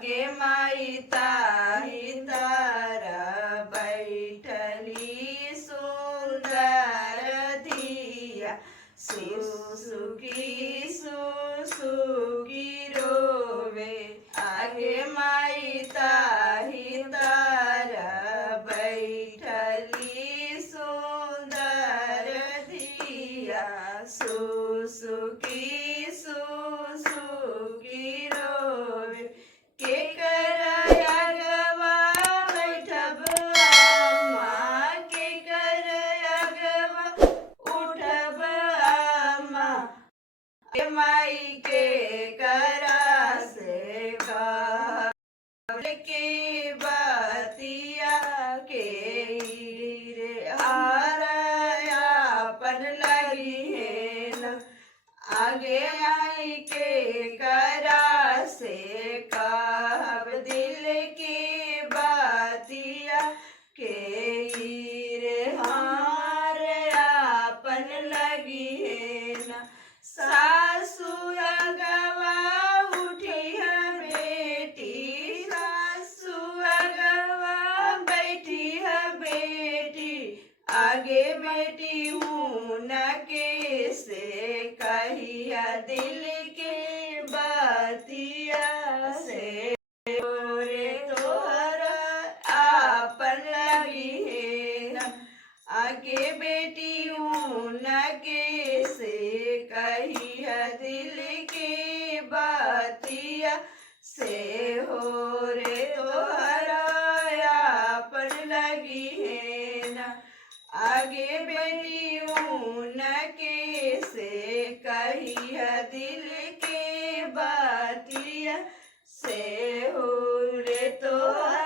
आगे माई ताही तारा बैठली सुंदर धिया सुसुकी सुसुकी रोवे आगे माई ताही तारा बैठली सुंदर धिया सुसुकी सुसुकी रोवे के कर अगवा बैठब अम्मा के कर अगवा उठब अम्मा माई के करा से कहब के बतिया के रे हारया पन लगी है न आगे आई के करा से कहब दिल की बतिया के रे हारया पन लगी है न सासु अगवा उठी है बेटी सासु अगवा बैठी है बेटी आगे बेटी हूँ न के से कहिया दिल के बतिया से रे तोहर आपन लगी है न आगे बेटी हूँ न के से कहिया दिल के बतिया से हो रे तोहरा आपन लगी है न आगे बेटी हूँ न के से कहिया दिल के बतिया से हो रे तोहरा